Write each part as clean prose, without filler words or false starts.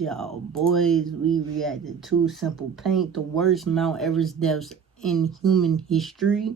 Alright, y'all. Boys, we reacted to Simple Paint, the worst Mount Everest deaths in human history.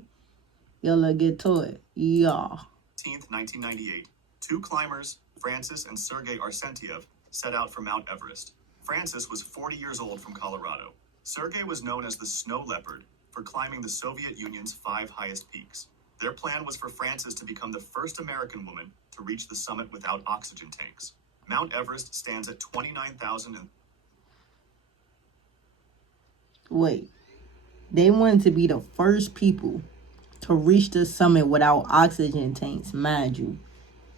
Yo, let's get to it. Yeah. 1998. Two climbers, Francis and Sergei Arsenyev, set out for Mount Everest. Francis was 40 years old from Colorado. Sergei was known as the Snow Leopard for climbing the Soviet Union's 5 highest peaks. Their plan was for Francis to become the first American woman to reach the summit without oxygen tanks. Mount Everest stands at 29,000 and... Wait. They wanted to be the first people to reach the summit without oxygen tanks, mind you.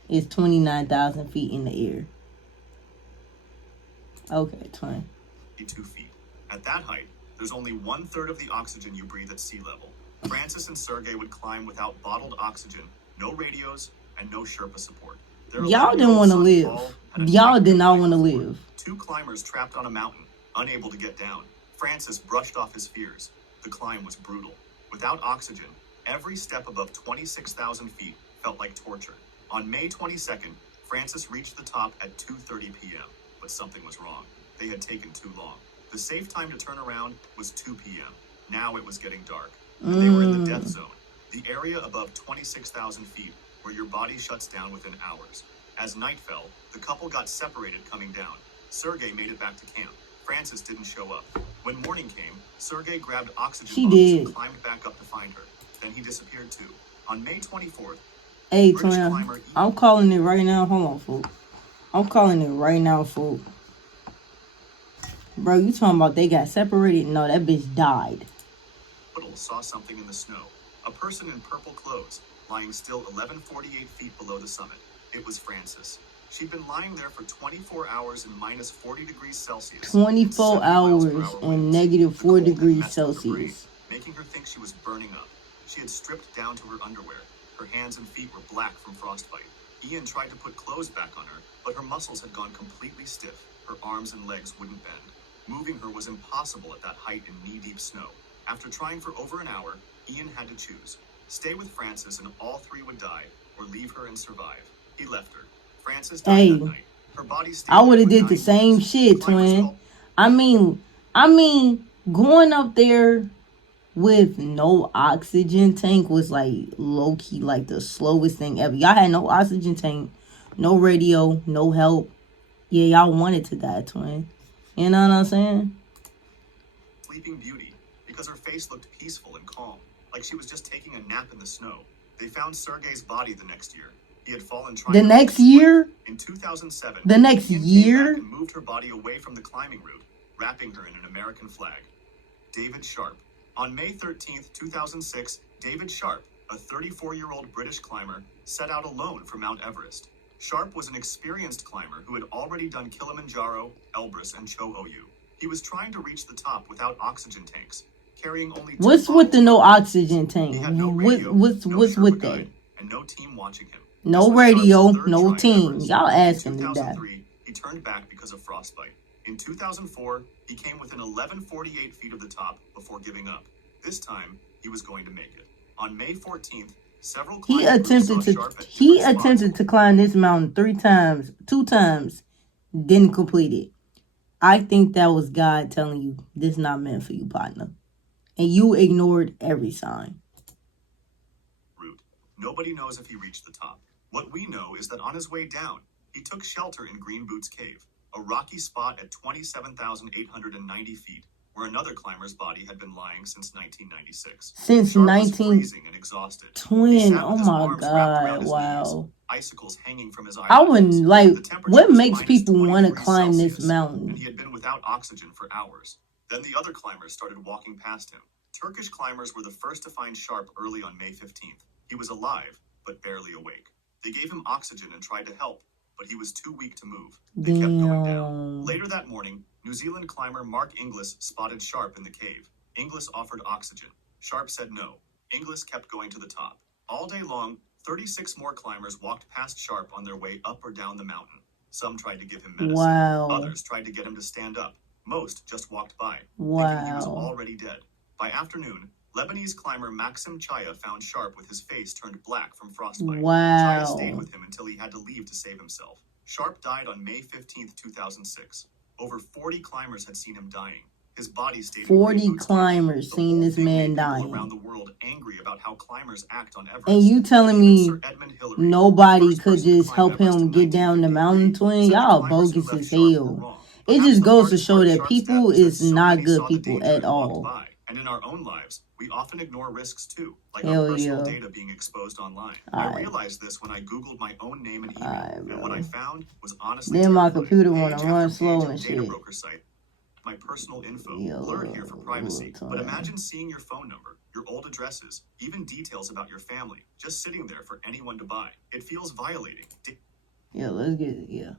It's 29,000 feet in the air. Okay, 22 feet. At that height, there's only 1/3 of the oxygen you breathe at sea level. Francis and Sergei would climb without bottled oxygen, no radios, and no Sherpa support. Y'all didn't want to live. Y'all did not want to live. Two climbers trapped on a mountain, unable to get down. Francis brushed off his fears. The climb was brutal. Without oxygen, every step above 26,000 feet felt like torture. On May 22nd, Francis reached the top at 2:30 p.m., but something was wrong. They had taken too long. The safe time to turn around was 2 p.m. Now it was getting dark. They were in the death zone, the area above 26,000 feet where your body shuts down within hours. As night fell, the couple got separated coming down. Sergei made it back to camp. Francis didn't show up. When morning came, Sergei grabbed oxygen bottles and climbed back up to find her. Then he disappeared too. On May 24th, hey, twin, I'm calling it right now. Hold on, fool. I'm calling it right now, fool. Bro, you talking about they got separated? No, that bitch died. Saw something in the snow. A person in purple clothes, lying still 1148 feet below the summit. It was Francis. She'd been lying there for 24 hours in minus 40 degrees Celsius. 24 hours in negative 4 degrees Celsius. Making her think she was burning up. She had stripped down to her underwear. Her hands and feet were black from frostbite. Ian tried to put clothes back on her, but her muscles had gone completely stiff. Her arms and legs wouldn't bend. Moving her was impossible at that height in knee-deep snow. After trying for over an hour, Ian had to choose. Stay with Francis and all three would die, or leave her and survive. He left her. Francis died that night. Her body I would have did the same shit, twin. I mean, going up there with no oxygen tank was like low-key like the slowest thing ever. Y'all had no oxygen tank, no radio, no help. Yeah, y'all wanted to die, twin. You know what I'm saying? Sleeping Beauty. Because her face looked peaceful and calm, like she was just taking a nap in the snow. They found Sergei's body the next year. He had fallen trying the next year? In 2007, the next year? And moved her body away from the climbing route, wrapping her in an American flag. David Sharp. On May 13th, 2006, David Sharp, a 34-year-old British climber, set out alone for Mount Everest. Sharp was an experienced climber who had already done Kilimanjaro, Elbrus, and Cho Oyu. He was trying to reach the top without oxygen tanks. Only what's with the no oxygen tank? No radio, what's with that? And no team watching him. No radio, no team. Y'all asking me that. In 2003, he turned back because of frostbite. In 2004, he came within 1148 feet of the top before giving up. This time, he was going to make it. On May 14th, several he attempted to climb this mountain 3 times, 2 times, didn't complete it. I think that was God telling you this is not meant for you, partner. And you ignored every sign. Route. Nobody knows if he reached the top. What we know is that on his way down, he took shelter in Green Boots Cave, a rocky spot at 27,890 feet, where another climber's body had been lying since 1996. Since 19... freezing and exhausted. Twin, oh my God, wow. Knees, icicles hanging from his eyes. I wouldn't, like, what makes people want to climb this mountain? And he had been without oxygen for hours. Then the other climbers started walking past him. Turkish climbers were the first to find Sharp early on May 15th. He was alive, but barely awake. They gave him oxygen and tried to help, but he was too weak to move. They kept going down. Later that morning, New Zealand climber Mark Inglis spotted Sharp in the cave. Inglis offered oxygen. Sharp said no. Inglis kept going to the top. All day long, 36 more climbers walked past Sharp on their way up or down the mountain. Some tried to give him medicine. Wow. Others tried to get him to stand up. Most just walked by, thinking he was already dead. By afternoon, Lebanese climber Maxim Chaya found Sharp with his face turned black from frostbite. Wow. Chaya stayed with him until he had to leave to save himself. Sharp died on May 15th, 2006. Over 40 climbers had seen him dying. His body stayed in 40 great boots climbers The seen whole this thing man made people dying. around the world angry about how climbers act on Everest. And you telling Even me Sir Edmund Hillary, nobody first could person to just climb help Everest him in get down the 1953, mountain, twin? said the Y'all climbers who bogus left as sharp were hell. wrong. It Perhaps just the goes to hardest show part of that Sharp's people death was is that so not many good saw the people danger at and walked all. by. And in our own lives, we often ignore risks too, like Hell our personal yeah. data being exposed online. I Alright. realized this when I Googled my own name and email, Alright, and bro. what I found was honestly Then my terrifying. computer wanna Page run after slow page and of data shit. broker site. My personal info, Yeah, blurred here for privacy. But twin. imagine seeing your phone number, your old addresses, even details about your family, just sitting there for anyone to buy. It feels violating. Yeah, let's get it, yeah.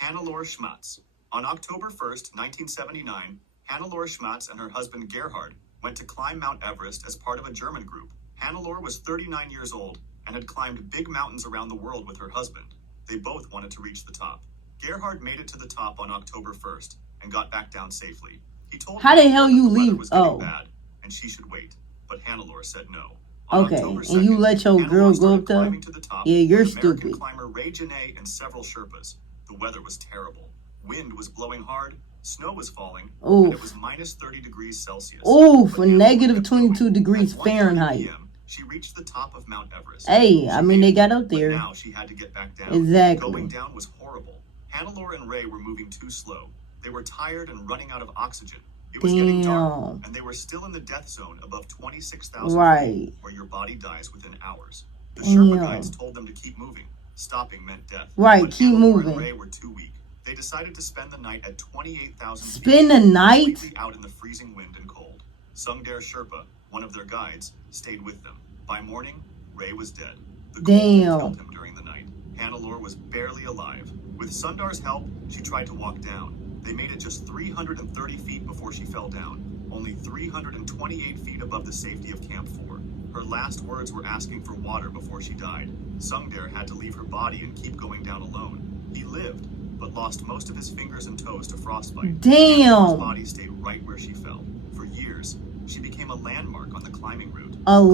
Hannelore Schmatz. On October 1st, 1979, Hannelore Schmatz and her husband Gerhard went to climb Mount Everest as part of a German group. Hannelore was 39 years old and had climbed big mountains around the world with her husband. They both wanted to reach the top. Gerhard made it to the top on October 1st and got back down safely. He told How the Hannelore hell that you the weather leave? was getting Oh, bad and she should wait, but Hannelore said no. On okay. October And 2nd, you let your girl Hannelore go started up there? climbing to the top Yeah, you're with American stupid. climber Ray Janae and several Sherpas. The weather was terrible. Wind was blowing hard, snow was falling, and it was minus 30 degrees Celsius. Oof, But Hannelore negative kept going. 22 degrees At 1:30 Fahrenheit. p.m., she reached the top of Mount Everest. Hey, I She mean, made they it, got up but there. now she had to get back down. Exactly. Going down was horrible. Hannelore and Ray were moving too slow. They were tired and running out of oxygen. It was getting dark, and they were still in the death zone above 26,000 Right. feet, where your body dies within hours. The Sherpa guides told them to keep moving. Stopping meant death. Right, But keep Hannelore and moving. Ray were too weak. They decided to spend the night at 28,000 feet. Spend the night? Completely out in the freezing wind and cold. Sungdare Sherpa, one of their guides, stayed with them. By morning, Ray was dead. The cold had killed him during the night. Hannelore was barely alive. With Sundar's help, she tried to walk down. They made it just 330 feet before she fell down, only 328 feet above the safety of Camp 4. Her last words were asking for water before she died. Sungdare had to leave her body and keep going down alone. He lived, but lost most of his fingers and toes to frostbite. Hannelore's body stayed right where she fell. For years, she became a landmark on the climbing route. A Climbers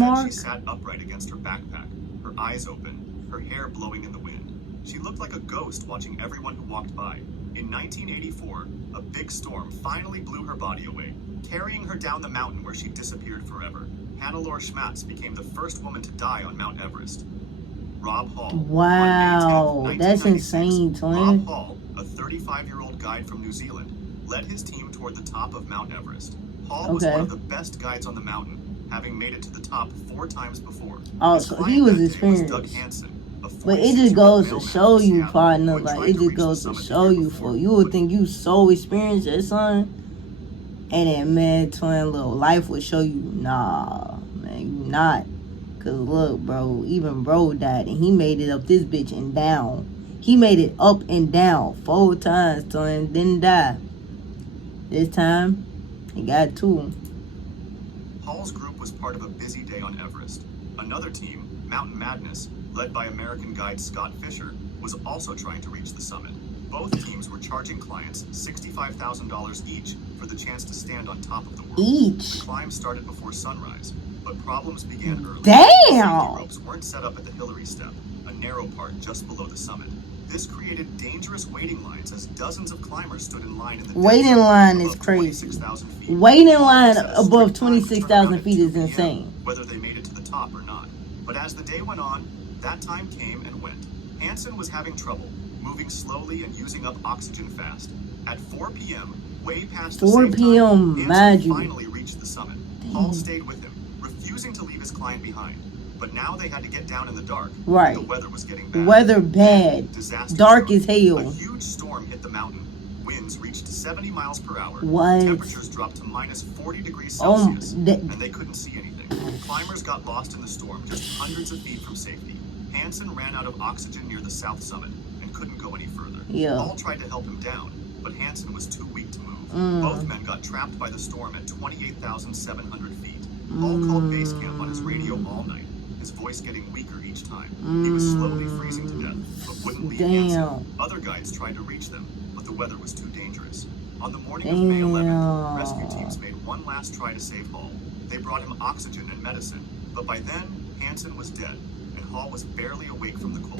landmark? said she sat upright against her backpack, her eyes open, her hair blowing in the wind. She looked like a ghost watching everyone who walked by. In 1984, a big storm finally blew her body away, carrying her down the mountain where she disappeared forever. Hannelore Schmatz became the first woman to die on Mount Everest. Rob Hall. Wow, On May 10th, that's 1996, insane, twin. Rob Hall, a 35-year-old guide from New Zealand, led his team toward the top of Mount Everest. Hall was one of the best guides on the mountain, having made it to the top 4 times before. Oh, so he was experienced. But it just goes to show you, partner, like, it just goes to show you, for you would think you so experienced that, son. And then, man, twin, little life would show you, nah, man, you not. Cause look, bro, even bro died and he made it up this bitch and down. He made it up and down 4 times, twin, didn't die. This time, he got 2. Hall's group was part of a busy day on Everest. Another team, Mountain Madness, led by American guide Scott Fisher, was also trying to reach the summit. Both teams were charging clients $65,000 each for the chance to stand on top of the world. The climb started before sunrise, but problems began early. Safety ropes weren't set up at the Hillary Step, a narrow part just below the summit. This created dangerous waiting lines as dozens of climbers stood in line in the waiting line is crazy. Waiting line above 26,000 feet is insane. Whether they made it to the top or not. But as the day went on, that time came and went. Hansen was having trouble, moving slowly and using up oxygen fast. At 4 p.m., way past the 4 safe p.m., time, Hansen finally reached the summit. Hall stayed with him, refusing to leave his client behind. But now they had to get down in the dark. Right. The weather was getting bad. Weather bad. Disaster dark struck. as hell. A huge storm hit the mountain. Winds reached 70 miles per hour. What? Temperatures dropped to minus 40 degrees Celsius, and they couldn't see anything. Climbers got lost in the storm just hundreds of feet from safety. Hansen ran out of oxygen near the south summit and couldn't go any further. Hall tried to help him down, but Hansen was too weak to move. Both men got trapped by the storm at 28,700 feet. Hall called base camp on his radio all night, his voice getting weaker each time. He was slowly freezing to death, but wouldn't leave Hansen. Other guides tried to reach them, but the weather was too dangerous. On the morning of May 11th, rescue teams made one last try to save Hall. They brought him oxygen and medicine, but by then, Hansen was dead, and Hall was barely awake from the cold.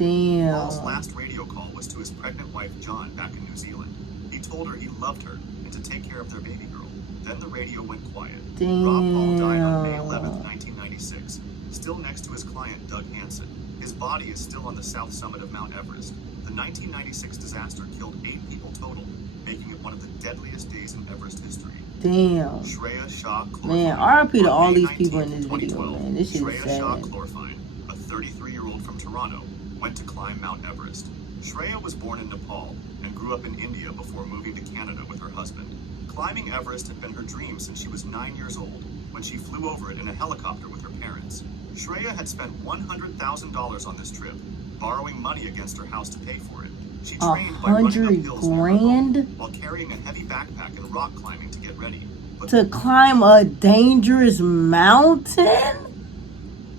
Hall's last radio call was to his pregnant wife, John, back in New Zealand. He told her he loved her and to take care of their baby girl. Then the radio went quiet. Damn. Rob Hall died on May 11th, 1996, still next to his client Doug Hansen. His body is still on the south summit of Mount Everest. The 1996 disaster killed 8 people total, making it one of the deadliest days in Everest history. Damn. Shreya Shah Chlorfine. Man, RIP to all On May these people in 19th, this video, man. This shit is Shreya Shah sad. Chlorfine, a 33-year-old from Toronto, went to climb Mount Everest. Shreya was born in Nepal and grew up in India before moving to Canada with her husband. Climbing Everest had been her dream since she was 9 years old, when she flew over it in a helicopter with her parents. Shreya had spent $100,000 on this trip, borrowing money against her house to pay for it. She trained by running up hills near her home, while carrying a heavy backpack and rock climbing to get ready. But To climb a dangerous mountain?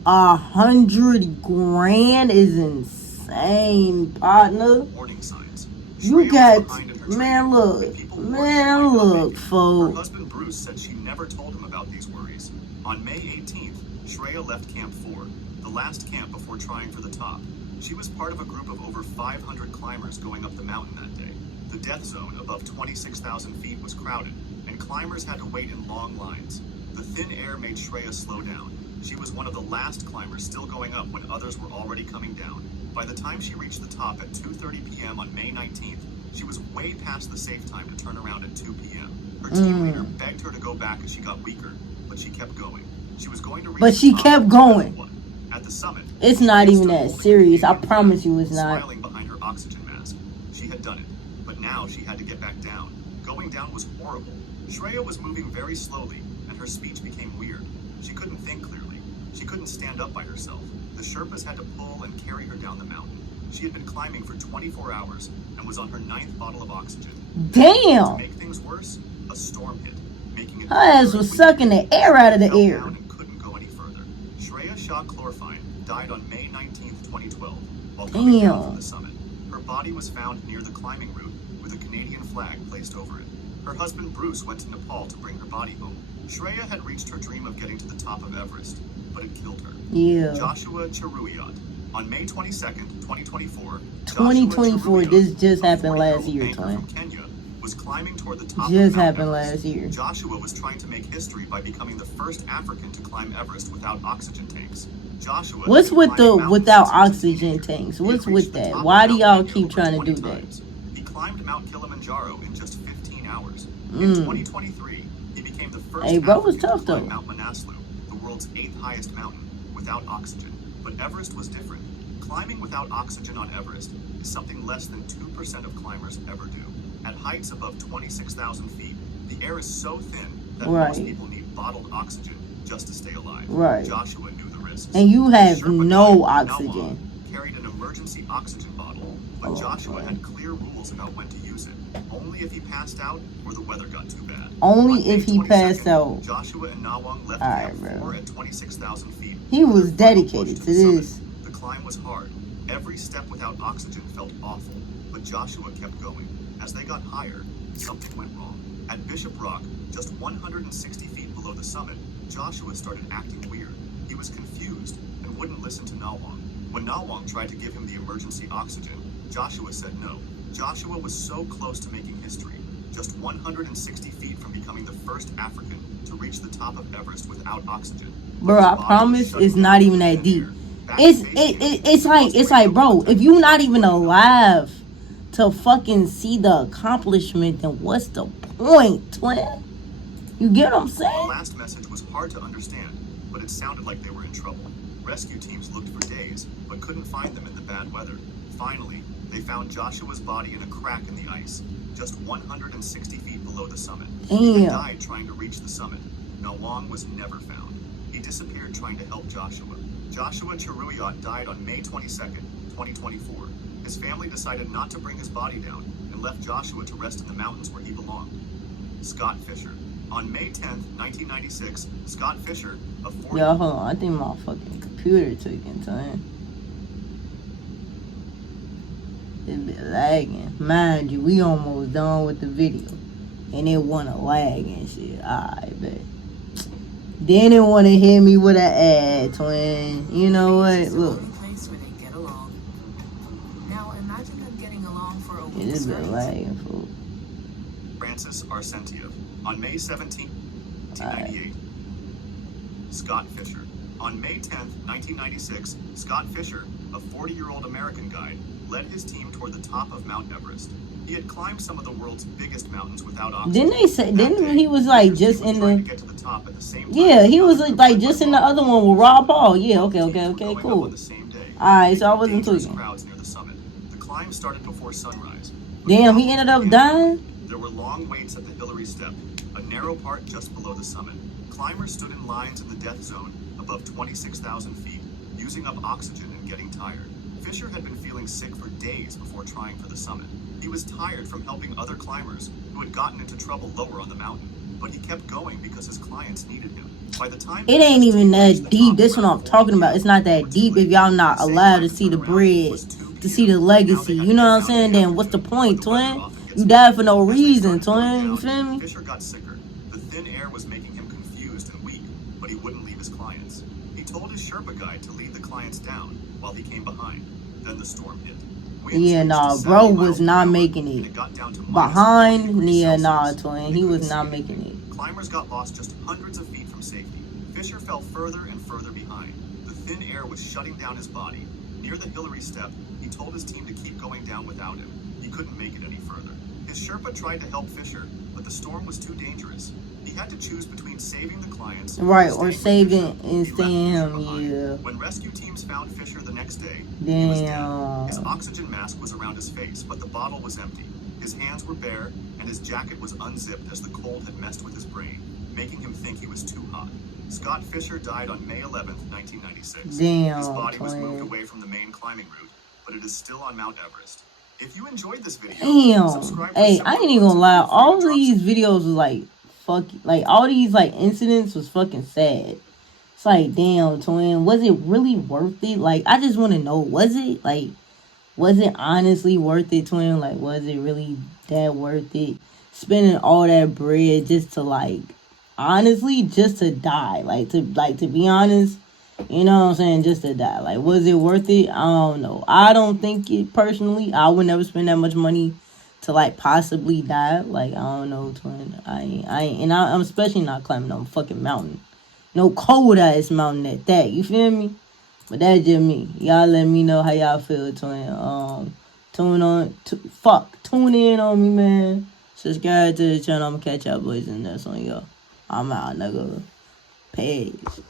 100 grand is insane, partner. warning signs. You Shreya got, was behind in her man, training, look, and people warned she man, might not look, make it. Her folks. husband Bruce said she never told him about these worries. On May 18th, Shreya left Camp 4, the last camp before trying for the top. She was part of a group of over 500 climbers going up the mountain that day. The death zone above 26,000 feet was crowded, and climbers had to wait in long lines. The thin air made Shreya slow down. She was one of the last climbers still going up when others were already coming down. By the time she reached the top at 2:30 p.m. on May 19th, she was way past the safe time to turn around at 2 p.m. Her team leader begged her to go back as she got weaker, but she kept going. She was going to reach But the she top kept no matter going. what. At the summit, It's not Shreya even stood that holding her serious. I Canadian promise flag, you it's not. smiling behind her oxygen mask. She had done it, but now she had to get back down. Going down was horrible. Shreya was moving very slowly, and her speech became weird. She couldn't think clearly. She couldn't stand up by herself. The Sherpas had to pull and carry her down the mountain. She had been climbing for 24 hours and was on her 9th bottle of oxygen. To Damn. make things worse, a storm hit, making it Her ass was sucking the air out of the fell air. down and couldn't go any further. Shreya Shah Chlorfine died on May 19th, 2012, while coming down from the summit. Her body was found near the climbing route with a Canadian flag placed over it. Her husband Bruce went to Nepal to bring her body home. Shreya had reached her dream of getting to the top of Everest, but it killed her. Yeah. Joshua Cheruyot. On May 22nd, 2024, 2024, this just happened last year, twin. twin. From Kenya was climbing toward the top Just of Mount happened Everest. last year. Joshua was trying to make history by becoming the first African to climb Everest without oxygen tanks. Joshua What's had with the climbed mountains without since he was a oxygen teenager. tanks? He had What's reached with the that? top Why of do Mount y'all Kenya keep over trying to 20 do that? times. He climbed Mount Kilimanjaro in just 15 hours. In Mm. 2023, he became the first Hey, bro was African tough to climb though. Mount Manaslu, the world's 8th highest mountain, without oxygen. But Everest was different. Climbing without oxygen on Everest is something less than 2% of climbers ever do. At heights above 26,000 feet, the air is so thin that most Right. people need bottled oxygen just to stay alive. Right. Joshua knew the risks. And you have Sherpa no guide, oxygen. Nawang, carried an emergency oxygen bottle, but Oh, Joshua boy. had clear rules about when to use it. Only if he passed out or the weather got too bad. Only On May if he passed 22nd, out. Joshua and Nawang left Alright, Camp bro. 4 at 26,000 feet. He for was their final push dedicated to the summit. this. The climb was hard. Every step without oxygen felt awful, but Joshua kept going. As they got higher, something went wrong. At Bishop Rock, just 160 feet below the summit, Joshua started acting weird. He was confused and wouldn't listen to Nawang. When Nawang tried to give him the emergency oxygen, Joshua said no. Joshua was so close to making history, just 160 feet from becoming the first African to reach the top of Everest without oxygen. Bro, His I body was promise shutting it's down not in even thin that deep. air. Back It's at base camp, it's he like lost it's radio like, bro, contact if you're with not his even phone. alive to fucking see the accomplishment, then what's the point, twin? You get what I'm The saying? last message was hard to understand, but it sounded like they were in trouble. Rescue teams looked for days, but couldn't find them in the bad weather. Finally, they found Joshua's body in a crack in the ice, just 160 feet below the summit. He had Damn. died trying to reach the summit. Nawang was never found. He disappeared trying to help Joshua. Joshua Cheruyot died on May 22nd, 2024. His family decided not to bring his body down and left Joshua to rest in the mountains where he belonged. Scott Fisher. On May 10th, 1996, Scott Fisher, a 40 Yo, hold on. I think my fucking computer taking time. It be lagging. Mind you, we almost done with the video. And it wanna lag and shit. Alright, bet. Then it wanna hit me with an ad, twin. You know what? Look. Place where they get along. Now imagine them getting along for a It week is been straight. lagging, fool. Francis Arsentia. On May 17, 1998. Scott Fisher. On May 10, 1996, Scott Fisher, a 40-year-old American guide, led his team toward the top of Mount Everest. He had climbed some of the world's biggest mountains without oxygen. Didn't they say? Didn't he was like just in the? To get to the top at the same time Yeah, he was like just in the other one with Rob Paul. Yeah, okay, cool. on the same day. Alright, so I wasn't tweaking. Crowds near the summit. The climb started before sunrise. Damn, he ended up dying. There were long waits at the Hillary Step, a narrow part just below the summit. Climbers stood in lines in the death zone above 26,000 feet, using up oxygen and getting tired. Fisher had been feeling sick for days before trying for the summit. He was tired from helping other climbers who had gotten into trouble lower on the mountain, but he kept going because his clients needed him. By the time it ain't even that deep. This one I'm talking about. It's not that deep if y'all not allowed to see the bread, to see the legacy. You know what I'm saying? Then what's the point, twin? You died for no reason, twin. You feel me? Fisher got sicker. The thin air was making him confused and weak, but he wouldn't leave his clients. He told his Sherpa guide to lead the clients down while he came behind. Then the storm hit. Yeah, nah, bro was not making it. Behind, yeah, nah, twin. He was not making it. Climbers got lost just hundreds of feet from safety. Fisher fell further and further behind. The thin air was shutting down his body. Near the Hillary Step, he told his team to keep going down without him. He couldn't make it any further. His Sherpa tried to help Fisher, but the storm was too dangerous. He had to choose between saving the clients, right, or saving and staying him. Yeah. When rescue teams found Fisher the next day, damn, he was dead. His oxygen mask was around his face, but the bottle was empty. His hands were bare, and his jacket was unzipped as the cold had messed with his brain, making him think he was too hot. Scott Fisher died on May 11, 1996. Damn, his body was moved away from the main climbing route, but it is still on Mount Everest. If you enjoyed this video, damn. Hey, I ain't even gonna lie. All these videos was like, fuck, like all these like incidents was fucking sad. It's like, damn, twin, was it really worth it? Like, I just want to know, was it honestly worth it, twin? Like, was it really that worth it? Spending all that bread just to like, honestly, just to die, to be honest. You know what I'm saying? Just to die. Like, was it worth it? I don't know. I don't think it personally. I would never spend that much money to, like, possibly die. Like, I don't know, twin. I'm especially not climbing on a fucking mountain. No cold-ass mountain at that. You feel me? But that's just me. Y'all let me know how y'all feel, twin. Tune in on me, man. Subscribe to the channel. I'm gonna catch y'all boys, and that's on y'all. I'm out, nigga. Peace.